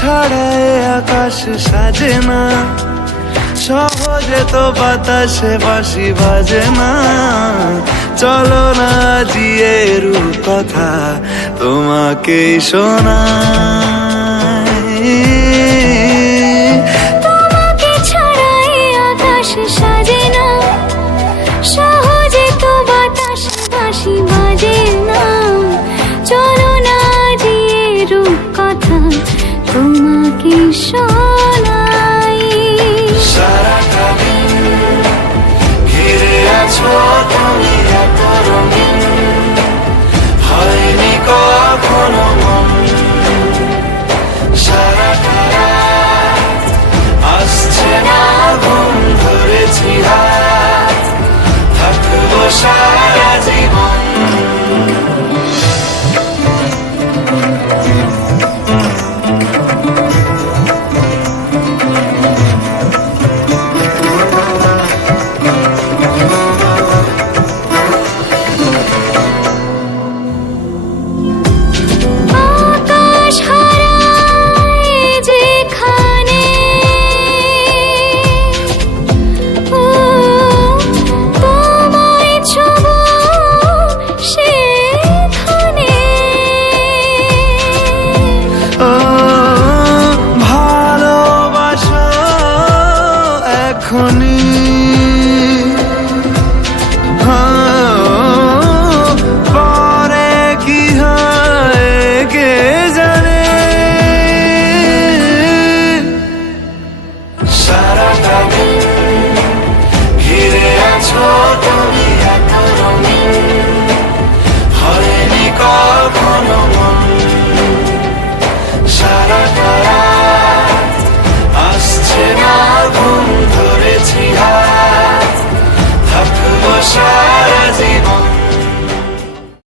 ছাড়ায় আকাশ সাজে না। সহজে তো বাতাসে বাসি বাজে না। চলো না জিয়েরু কথা তোমাকে শোনা। আশা এখনই। হ্যাঁ, পরে কি হয় কে জানে। সারাটা দিন ঘিরে আছো তুমি এত রঙিন হয়নি কখনো সারাটা আসছে না ঘুম। eternity high.